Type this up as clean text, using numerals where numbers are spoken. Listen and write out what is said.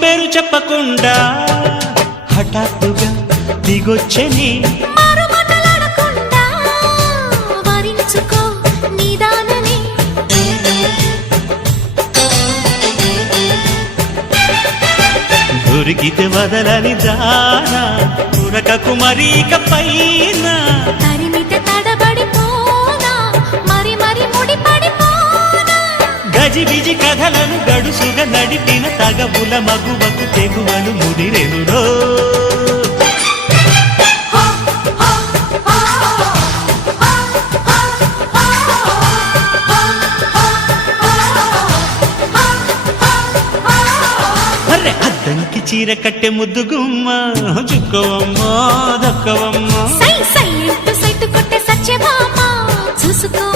పేరు చెప్పకుండా హఠాత్తుగా దిగొచ్చని దొరికితే వదలని దానా ఉరకకు మరీక పైన తరిమితే తడబడిపోనా మరి మరి ముడిపడిపోనా గజిబిజి కథలను గడుసుగా నడిపిన తగబుల మగువకు తెగువను ముదిరెనురో అద్దంకి చీర కట్టె ముద్దు గుమ్మ చుక్కవమ్మా దక్కవమ్మా సై సై కొట్టే సత్యభామ చూసుకో